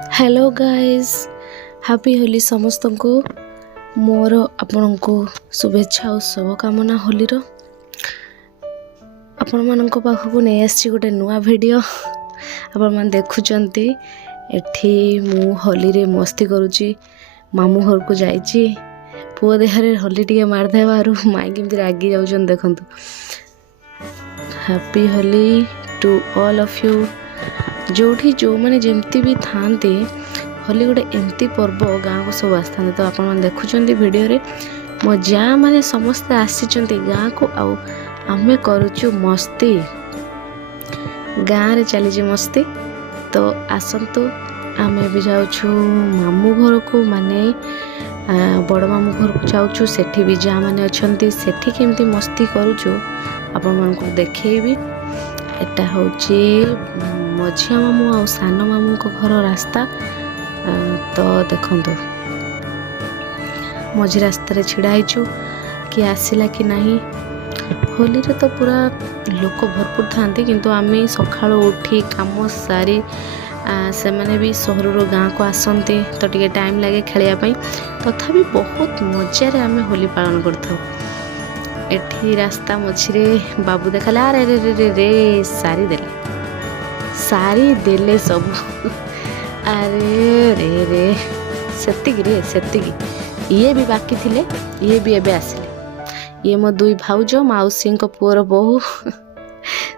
Hello guys, happy Holi समस्त को मोर आपण को शुभेच्छा और शुभकामना होलीर। आपण मान पाखक नहीं आसी गोटे नुआ वीडियो आपण मैंने देखुंट। एठी मु होली रे मस्ती करुची, मामू घर को जाइची, पुओ देहरे होली टिके मारदेबारू माई केमती रागी जाउछन देखंतु। Happy Holi to all of you. जोठी जो मैंने जमती भी थांती होली गोटे एमती पर्व गाँव को सब आसता। तो आप देखुं वीडियो रे मो जा मैंने समस्ते आसी गाँ को आमे करुचु मस्ती, गाँव रे चली मस्ती। तो आसतु आमे भी जाऊँ मामू घर को, माने बड़ मामू घर को जाऊँ। सेठी भी जा मैंने अच्छा सेठी केमती मस्ती करुचु आपण मानकु देखैबी। एटा होची मझिया मामू और सान मामू को घर रास्ता। तो देखंतु मझी रास्ता रे छिड़ा हैचु कि आसिला कि नहीं। होली रे तो पूरा लोक भरपूर थांती, किंतु आमे सकाळ उठी काम सारी से माने भी सहर गाँ को आसती। तो टिके टाइम लगे खेलिया पई, तथापि बहुत मजा रे आमे होली पालन करथौ। एठी रास्ता मझिरे बाबू देखाला, अरे रे रे रे रे सारी देले सब। अरे रे रे सेतिकी ये भी बाकी थिले, ये भी एबे आसिले। ये मो दुई भाउज मौसी को पुअर बहु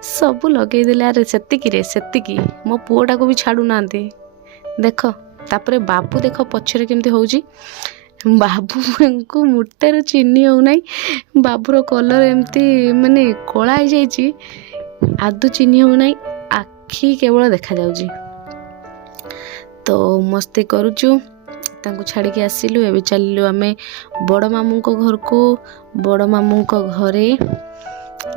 सब लगे देले। अरे सेतिकी मो पुओटा को भी छाड़ू नांती देख। तापरे बाबू देख पछरे केमती होउची। बाबू को मुटेर चिन्नी हो नहीं। बाबूर कलर एमती माने कला हो जाइए, आदु चिन्नी हो नहीं, आखि केवल देखा जाउची। तो मस्ती करुचु, तांको छाड़ी के आसिलु। एबे चलिलु आमे बड़ मामू को घर को। बड़ मामू को घरे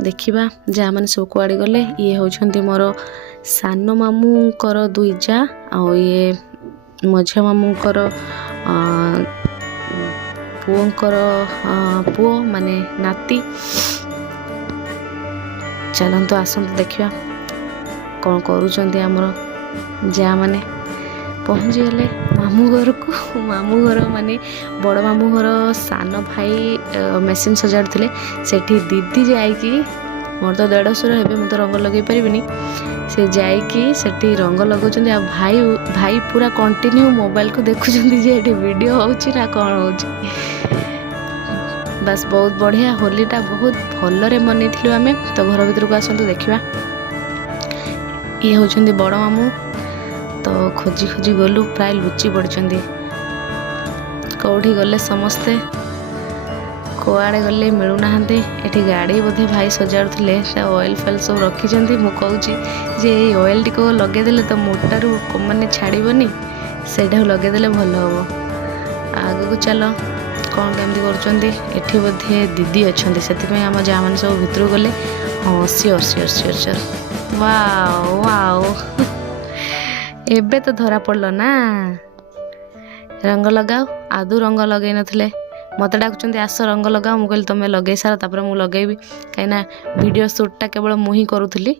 देखिबा जा माने सब कुआड़ी गले। ये होछंती मोर सान मामू कर दुई जा, आ ये मझिया मामू कर पुओंकर पुओ माने नाती। चलंतु आसंतु देखिबा कौन करुचंती हमर जा माने। पहुँची गले मामू घर को। मामू घर माने बड़ मामू घर सान भाई मेसीन सजाड़ुले। सेठी दीदी जाइकी, मोर तो 150 हेबे, मु तो रंग लगे पारिबिनी। से जाइकी सेठी रंग लगाउछंती। आ भाई पूरा कंटिन्यू मोबाइल को देखुछंती जे एठी वीडियो होउची ना कोन होउची। बस बहुत बढ़िया होलीटा बहुत भलरे मनैथिलु आमे। तो घर भीतर को आसंतु देखिबा। ये होछंती बड़ मामू। तो खोजी खोजी गलु, प्राय लुचि पड़छंती। कौठी गले समस्ते, कुआड़े गले मिलू नाहांती। एठी गाड़ी बोधे भाई सजाड़ुले, ऑयल फेल सब रखिछंती। मु कहूची जे ए ऑयल टिको लगे देले तो मोटारू माने छाड़ीबनी, सेटा लगे देले भल हबो। आगु को चलो कौन केमती करछंती। एठी बोधे दीदी अछंती, सेति आम जा माने सब भितर गले। हाँ सियर वाओ वाओ एबे तो धरा पड़ल ना। रंग लगाओ, आदु रंग लगे नथिले। मत डाकुचंती आस रंग लगाओ। मु कहली तमे लगे सारा, तापर मु लगेबी, कहिना वीडियो शूटटा केवल मु ही करूथली।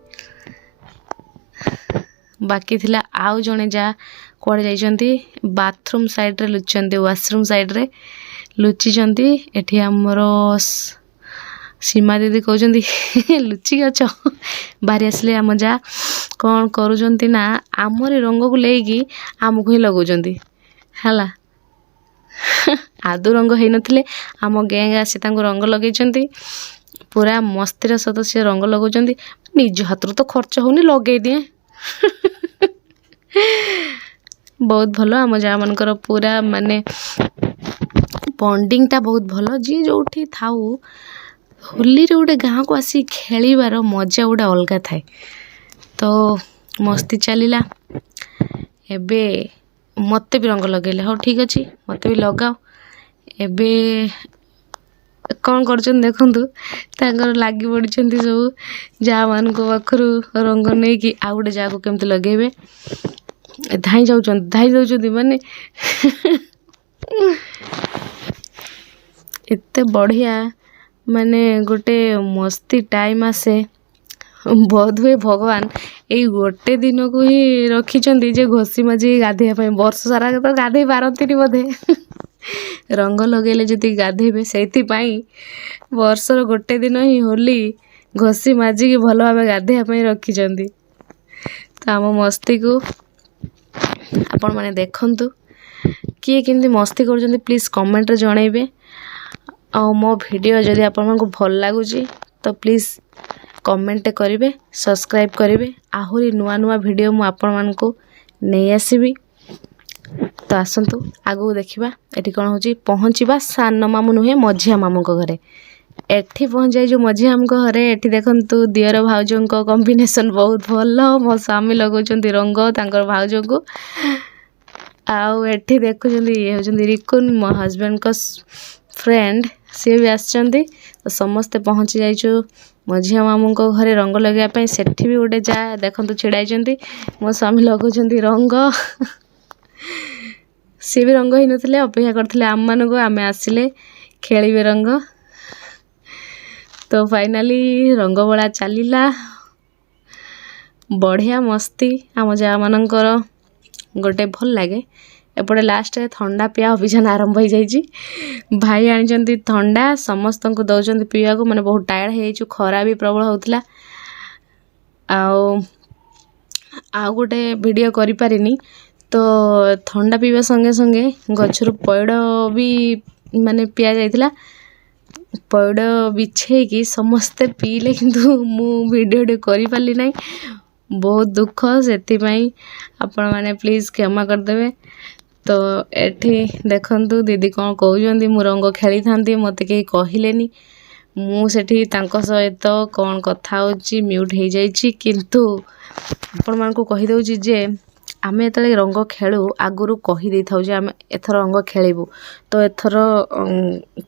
बाकी थिला आउ जणे जा कुआडे जाइचंती, बाथरूम साइड रे लुचंती, वाशरूम साइड रे लुचिचंती। एठी हमर सीमा दीदी कहते लुचि अच बाहरी आसले। आम जा कौन करुचंती ना, आमरी रंग को लेकी आमको ही लगाउचंती हैला। आदु रंग है नथिले, आम गैंग आसी तांको रंग लगेइचंती। पूरा मस्तीर सहित से रंग लगाउचंती। निज हाथ तो खर्च होनी, लगे दिए। बहुत भल आम जा मनकर पूरा माने बॉन्डिंग टा बहुत भल। जी जोठी थाऊ होली रे गोटे गाँ को आसी खेलिबार मजा गोटे अलगा थाए। तो मस्ती चलिला। एबे मते भी रंग लगेले। हाँ ठीक अच्छे, मते भी लगाओ। एबे कौन करछन देखंतु, तांकर लागी पड़छंती सब जा मान को पाखरु रंग नहीं कि आ गोटे जाको केमती लगेबे। धाई जाउछंती माने एते बढ़िया माने गोटे मस्ती टाइम आसे। बोध हुए भगवान ଏଇ ଗୋଟେ ଦିନକୁ ହିଁ ରଖିଛନ୍ତି ଯେ ଘଷି ମାଜିକି ଗାଧୋଇବା ପାଇଁ। ବର୍ଷ ସାରା ତ ଗାଧୋଇ ପାରନ୍ତିନି ବୋଧେ। ରଙ୍ଗ ଲଗେଇଲେ ଯଦି ଗାଧୋଇବେ, ସେଇଥିପାଇଁ ବର୍ଷର ଗୋଟେ ଦିନ ହିଁ ହୋଲି ଘଷି ମାଜିକି ଭଲ ଭାବେ ଗାଧୋଇବା ପାଇଁ ରଖିଛନ୍ତି। ତ ଆମ ମସ୍ତିକୁ ଆପଣମାନେ ଦେଖନ୍ତୁ। କିଏ କେମିତି ମସ୍ତି କରୁଛନ୍ତି ପ୍ଲିଜ୍ କମେଣ୍ଟରେ ଜଣାଇବେ। ଆଉ ମୋ ଭିଡ଼ିଓ ଯଦି ଆପଣମାନଙ୍କୁ ଭଲ ଲାଗୁଛି ତ ପ୍ଲିଜ୍ କମେଣ୍ଟ କରିବେ, ସବସ୍କ୍ରାଇବ୍ କରିବେ। ଆହୁରି ନୂଆ ନୂଆ ଭିଡ଼ିଓ ମୁଁ ଆପଣମାନଙ୍କୁ ନେଇ ଆସିବି। ତ ଆସନ୍ତୁ ଆଗକୁ ଦେଖିବା ଏଠି କ'ଣ ହେଉଛି। ପହଞ୍ଚିବା ସାନ ମାମୁଁ ନୁହେଁ, ମଝିଆ ମାମୁଁଙ୍କ ଘରେ। ଏଠି ପହଞ୍ଚିଯାଇଛୁ ମଝିଆ ମାମୁଁଙ୍କ ଘରେ। ଏଠି ଦେଖନ୍ତୁ ଦିଅର ଭାଉଜଙ୍କ କମ୍ବିନେସନ୍ ବହୁତ ଭଲ। ମୋ ସ୍ୱାମୀ ଲଗାଉଛନ୍ତି ରଙ୍ଗ ତାଙ୍କର ଭାଉଜଙ୍କୁ। ଆଉ ଏଠି ଦେଖୁଛନ୍ତି ଇଏ ହେଉଛନ୍ତି ରିକୁନ, ମୋ ହଜବେଣ୍ଡଙ୍କ ଫ୍ରେଣ୍ଡ, ସିଏ ବି ଆସିଛନ୍ତି। ତ ସମସ୍ତେ ପହଞ୍ଚି ଯାଇଛୁ ମଝିଆ ମାମୁଁଙ୍କ ଘରେ ରଙ୍ଗ ଲଗାଇବା ପାଇଁ। ସେଠି ବି ଗୋଟେ ଯା ଦେଖନ୍ତୁ ଛିଡ଼ା ହେଇଛନ୍ତି, ମୋ ସ୍ୱାମୀ ଲଗାଉଛନ୍ତି ରଙ୍ଗ। ସିଏ ବି ରଙ୍ଗ ହେଇନଥିଲେ, ଅପେକ୍ଷା କରିଥିଲେ ଆମମାନଙ୍କୁ, ଆମେ ଆସିଲେ ଖେଳିବେ ରଙ୍ଗ। ତ ଫାଇନାଲି ରଙ୍ଗବଳା ଚାଲିଲା। ବଢ଼ିଆ ମସ୍ତି ଆମ ଯାଆମାନଙ୍କର ଗୋଟେ ଭଲ ଲାଗେ। ଏପଟେ ଲାଷ୍ଟରେ ଥଣ୍ଡା ପିଆ ଅଭିଯାନ ଆରମ୍ଭ ହୋଇଯାଇଛି। ଭାଇ ଆଣିଛନ୍ତି ଥଣ୍ଡା, ସମସ୍ତଙ୍କୁ ଦେଉଛନ୍ତି ପିଇବାକୁ। ମାନେ ବହୁତ ଟାୟାର୍ଡ଼ ହେଇଯାଇଛୁ, ଖରା ବି ପ୍ରବଳ ହେଉଥିଲା। ଆଉ ଗୋଟେ ଭିଡ଼ିଓ କରିପାରିନି। ତ ଥଣ୍ଡା ପିଇବା ସଙ୍ଗେ ସଙ୍ଗେ ଗଛରୁ ପଇଡ଼ ବି ମାନେ ପିଆଯାଇଥିଲା। ପଇଡ଼ ବିଛେଇକି ସମସ୍ତେ ପିଇଲେ, କିନ୍ତୁ ମୁଁ ଭିଡ଼ିଓଟି କରିପାରିଲି ନାହିଁ। ବହୁତ ଦୁଃଖ, ସେଥିପାଇଁ ଆପଣମାନେ ପ୍ଲିଜ୍ କ୍ଷମା କରିଦେବେ। ତ ଏଠି ଦେଖନ୍ତୁ ଦିଦି କ'ଣ କହୁଛନ୍ତି, ମୁଁ ରଙ୍ଗ ଖେଳିଥାନ୍ତି, ମୋତେ କେହି କହିଲେନି। ମୁଁ ସେଠି ତାଙ୍କ ସହିତ କ'ଣ କଥା ହେଉଛି, ମ୍ୟୁଟ୍ ହେଇଯାଇଛି। କିନ୍ତୁ ଆପଣମାନଙ୍କୁ କହିଦେଉଛି ଯେ ଆମେ ଯେତେବେଳେ ରଙ୍ଗ ଖେଳୁ ଆଗରୁ କହିଦେଇଥାଉ ଯେ ଆମେ ଏଥର ରଙ୍ଗ ଖେଳିବୁ। ତ ଏଥର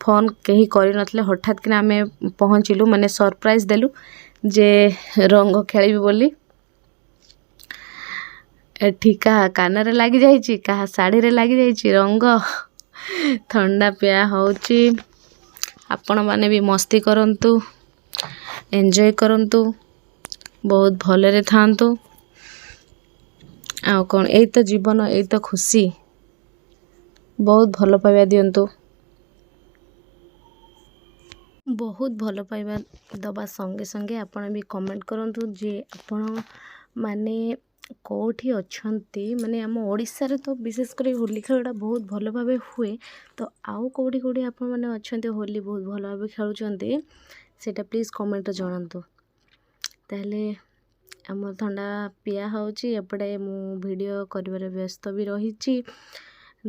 ଫୋନ୍ କେହି କରିନଥିଲେ, ହଠାତ୍ କିନା ଆମେ ପହଞ୍ଚିଲୁ, ମାନେ ସରପ୍ରାଇଜ୍ ଦେଲୁ ଯେ ରଙ୍ଗ ଖେଳିବୁ ବୋଲି। ଏଠି କାହା କାନରେ ଲାଗିଯାଇଛି, କାହା ଶାଢ଼ୀରେ ଲାଗିଯାଇଛି ରଙ୍ଗ। ଥଣ୍ଡା ପିଆ ହେଉଛି। ଆପଣମାନେ ବି ମସ୍ତି କରନ୍ତୁ, ଏନ୍ଜୟ କରନ୍ତୁ, ବହୁତ ଭଲରେ ଥାଆନ୍ତୁ। ଆଉ କ'ଣ, ଏଇ ତ ଜୀବନ, ଏଇ ତ ଖୁସି। ବହୁତ ଭଲ ପାଇବା ଦିଅନ୍ତୁ। ବହୁତ ଭଲ ପାଇବା ଦେବା ସଙ୍ଗେ ସଙ୍ଗେ ଆପଣ ବି କମେଣ୍ଟ କରନ୍ତୁ ଯେ ଆପଣ ମାନେ କେଉଁଠି ଅଛନ୍ତି। ମାନେ ଆମ ଓଡ଼ିଶାରେ ତ ବିଶେଷ କରି ହୋଲି ଖେଳଟା ବହୁତ ଭଲ ଭାବେ ହୁଏ। ତ ଆଉ କେଉଁଠି କେଉଁଠି ଆପଣମାନେ ଅଛନ୍ତି ହୋଲି ବହୁତ ଭଲ ଭାବେ ଖେଳୁଛନ୍ତି, ସେଇଟା ପ୍ଲିଜ୍ କମେଣ୍ଟରେ ଜଣାନ୍ତୁ। ତାହେଲେ ଆମର ଥଣ୍ଡା ପିଆ ହେଉଛି। ଏପଟେ ମୁଁ ଭିଡ଼ିଓ କରିବାରେ ବ୍ୟସ୍ତ ବି ରହିଛି।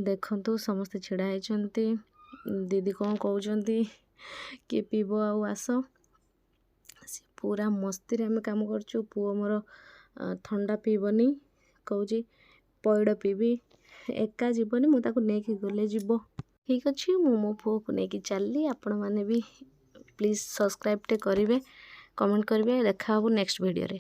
ଦେଖନ୍ତୁ ସମସ୍ତେ ଛିଡ଼ା ହେଇଛନ୍ତି। ଦିଦି କ'ଣ କହୁଛନ୍ତି, କିଏ ପିଇବ ଆଉ ଆସ। ସେ ପୁରା ମସ୍ତିରେ ଆମେ କାମ କରୁଛୁ। ପୁଅ ମୋର ଥଣ୍ଡା ପିଇବନି, କହୁଛି ପଇଡ଼ ପିଇବି। ଏକା ଯିବନି, ମୁଁ ତାକୁ ନେଇକି ଗଲେ ଯିବ। ଠିକ୍ ଅଛି, ମୁଁ ମୋ ପୁଅକୁ ନେଇକି ଚାଲିଲି। ଆପଣମାନେ ବି ପ୍ଲିଜ୍ ସବସ୍କ୍ରାଇବ୍ଟେ କରିବେ, କମେଣ୍ଟ କରିବେ। ଦେଖା ହେବ ନେକ୍ସଟ ଭିଡ଼ିଓରେ।